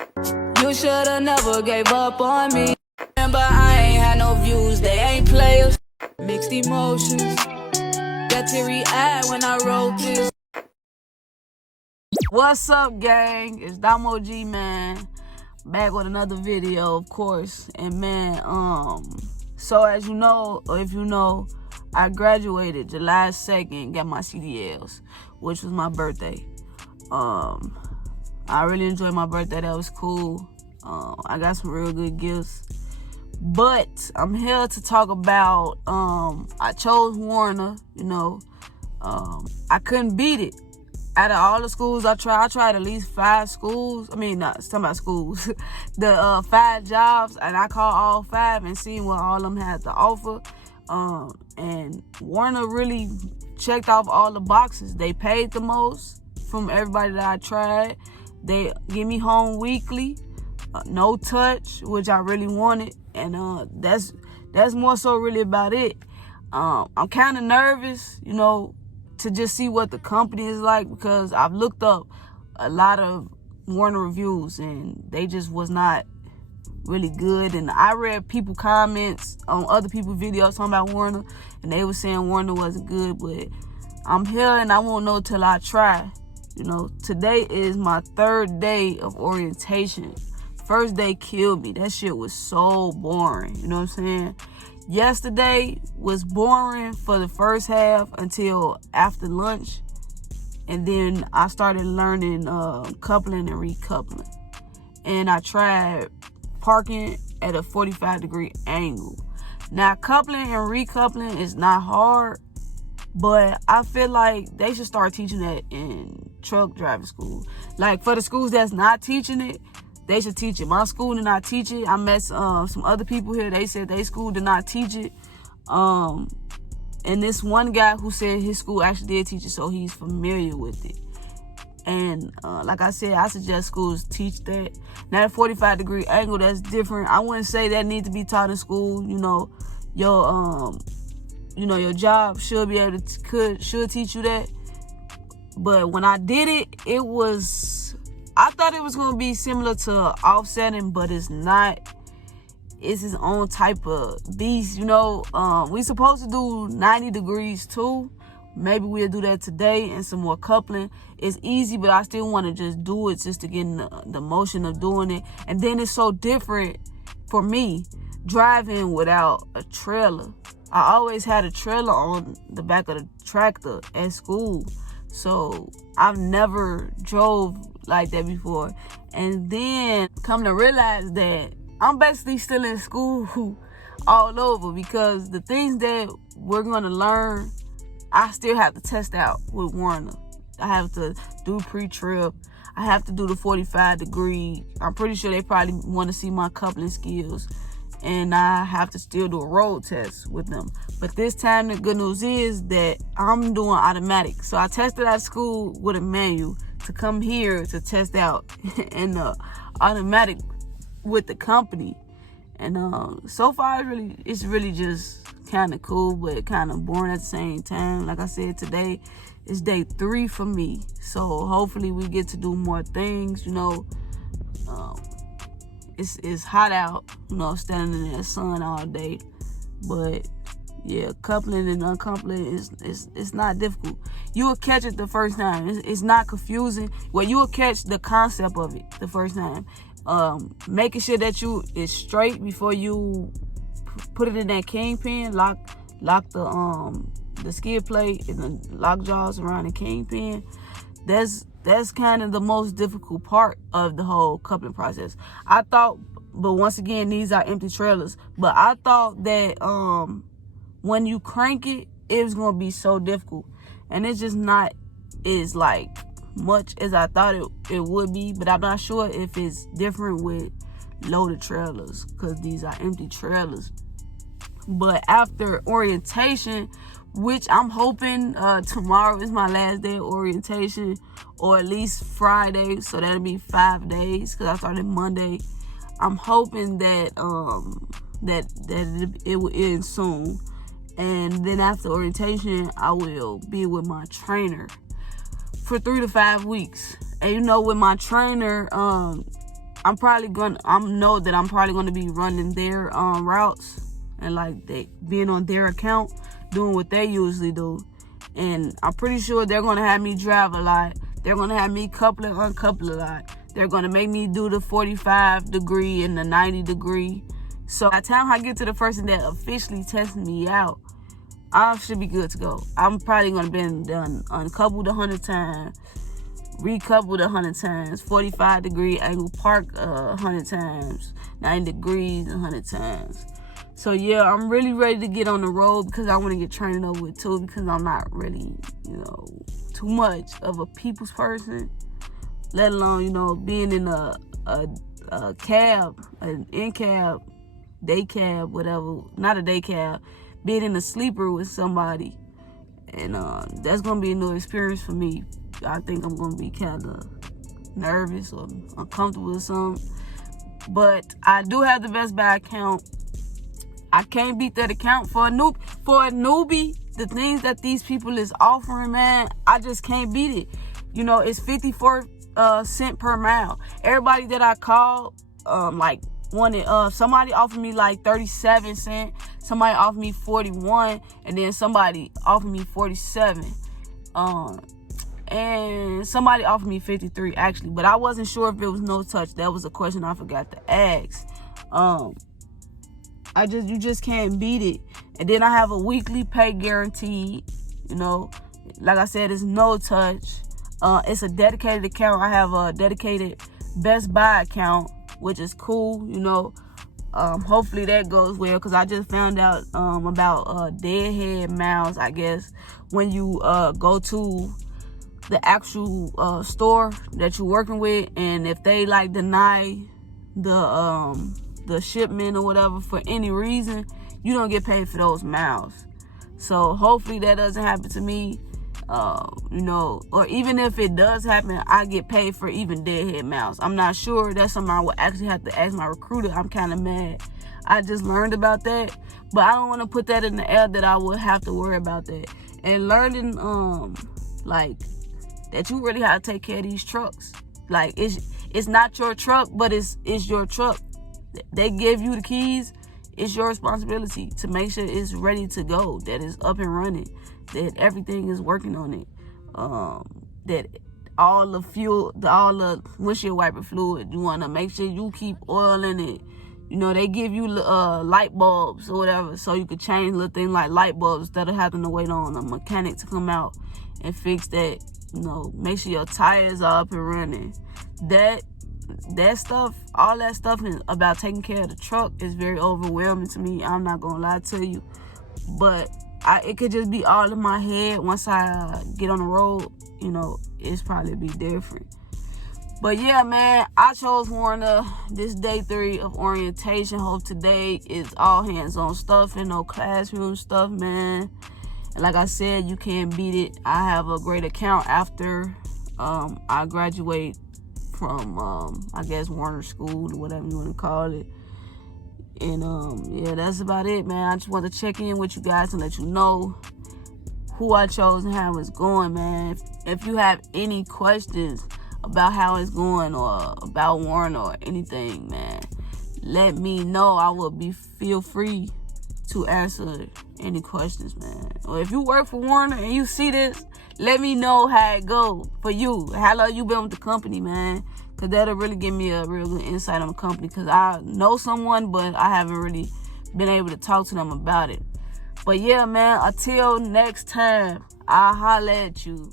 You shoulda never gave up on me. Remember, I ain't had no views, they ain't players. Mixed emotions, got teary-eyed when I wrote this. What's up, gang? It's Damo G, man. Back with another video, of course. And man, so as you know, or if you know, I graduated July 2nd, got my CDLs, which was my birthday. I really enjoyed my birthday. That was cool. I got some real good gifts. But I'm here to talk about, I chose Werner, you know. I couldn't beat it. Out of all the schools I tried at least 5 schools. I mean, not talking about schools. The 5 jobs, and I called all 5 and seen what all of them had to offer. And Werner really checked off all the boxes. They paid the most from everybody that I tried. They give me home weekly, no touch, which I really wanted. And that's more so really about it. I'm kind of nervous, you know, to just see what the company is like, because I've looked up a lot of Werner reviews and they just was not really good. And I read people comments on other people's videos talking about Werner, and they were saying Werner wasn't good. But I'm here and I won't know till I try. You know, today is my 3rd day of orientation. First day killed me. That shit was so boring. You know what I'm saying? Yesterday was boring for the first half until after lunch. And then I started learning coupling and recoupling. And I tried parking at a 45-degree angle. Now, coupling and recoupling is not hard, but I feel like they should start teaching that in truck driving school. Like, for the schools that's not teaching it, they should teach it. My school did not teach it. I met some other people here. They said their school did not teach it. And this one guy who said his school actually did teach it, so he's familiar with it. And like I said, I suggest schools teach that. Now, the 45-degree angle, that's different. I wouldn't say that needs to be taught in school. You know, your job should be able to should teach you that. But when I did it, I thought it was going to be similar to offsetting, but it's not. It's his own type of beast, you know. We supposed to do 90 degrees too. Maybe we'll do that today, and some more coupling. It's easy, but I still want to just do it just to get in the motion of doing it. And then it's so different for me driving without a trailer. I always had a trailer on the back of the tractor at school, so I've never drove like that before. And then come to realize that I'm basically still in school all over, because the things that we're going to learn, I still have to test out with Werner. I have to do pre-trip. I have to do the 45-degree. I'm pretty sure they probably want to see my coupling skills. And I have to still do a road test with them. But this time, the good news is that I'm doing automatic. So I tested out of school with a manual to come here to test out and automatic with the company. And so far, it's really just kind of cool, but kind of boring at the same time. Like I said, today is day 3 for me. So hopefully we get to do more things, you know. It's hot out, you know, standing in the sun all day. But yeah, coupling and uncoupling is not difficult. You will catch it the first time. It's not confusing. Well, you will catch the concept of it the first time. Making sure that it's straight before you put it in that kingpin. Lock the skid plate and the lock jaws around the kingpin. That's kind of the most difficult part of the whole coupling process. I thought, but once again, these are empty trailers. But I thought that when you crank it, it was going to be so difficult. And it's just not as like much as I thought it would be. But I'm not sure if it's different with loaded trailers, because these are empty trailers. But after orientation, which I'm hoping tomorrow is my last day of orientation, or at least Friday, so that'll be 5 days, because I started Monday. I'm hoping that it will end soon. And then after orientation, I will be with my trainer for 3 to 5 weeks. And you know, with my trainer, I know that I'm probably gonna be running their routes and like they being on their account, doing what they usually do. And I'm pretty sure they're gonna have me drive a lot. They're gonna have me couple and uncouple a lot. They're gonna make me do the 45 degree and the 90 degree. So by the time I get to the person that officially testing me out, I should be good to go. I'm probably gonna be done uncoupled 100 times, recoupled 100 times, 45 degree angle park 100 times, 90 degrees 100 times. So yeah, I'm really ready to get on the road because I want to get trained over with too, because I'm not really, too much of a people's person, let alone, being in a cab, an in-cab, day cab, whatever, not a day cab, being in a sleeper with somebody. And that's going to be a new experience for me. I think I'm going to be kind of nervous or uncomfortable or something. But I do have the Best Buy account. I can't beat that account for a newbie. The things that these people is offering, man, I just can't beat it. It's 54 cents per mile. Everybody that I called, wanted somebody offered me like 37 cents, somebody offered me 41, and then somebody offered me 47. And somebody offered me 53 actually, but I wasn't sure if it was no touch. That was a question I forgot to ask. You just can't beat it. And then I have a weekly pay guaranteed. Like I said, it's no touch. It's a dedicated account. I have a dedicated Best Buy account, which is cool. Hopefully that goes well, because I just found out about deadhead miles, I guess, when you go to the actual store that you're working with, and if they deny the shipment or whatever for any reason, you don't get paid for those miles. So hopefully that doesn't happen to me, or even if it does happen, I get paid for even deadhead miles. I'm not sure. That's something I would actually have to ask my recruiter. I'm kind of mad. I just learned about that, but I don't want to put that in the air that I would have to worry about that. And learning, that you really have to take care of these trucks. It's not your truck, but it's your truck. They give you the keys. It's your responsibility to make sure it's ready to go, that it's up and running, that everything is working on it, that all the fuel, all the windshield wiper fluid, you want to make sure you keep oil in it. They give you light bulbs or whatever, so you could change little things like light bulbs instead of having to wait on a mechanic to come out and fix that. Make sure your tires are up and running. That stuff, all that stuff about taking care of the truck is very overwhelming to me. I'm not gonna lie to you, but it could just be all in my head. Once I get on the road, it's probably be different. But yeah, man, I chose Werner. This day 3 of orientation. Hope today is all hands-on stuff and no classroom stuff, man. And like I said, you can't beat it. I have a great account after I graduate from, I guess, Werner School or whatever you want to call it. And, yeah, that's about it, man. I just want to check in with you guys and let you know who I chose and how it's going, man. If you have any questions about how it's going or about Werner or anything, man, let me know. I will feel free to answer any questions, man. Or if you work for Werner and you see this, let me know how it go for you. How long you been with the company, man? Because that'll really give me a real good insight on the company. Because I know someone, but I haven't really been able to talk to them about it. But yeah, man, until next time, I'll holler at you.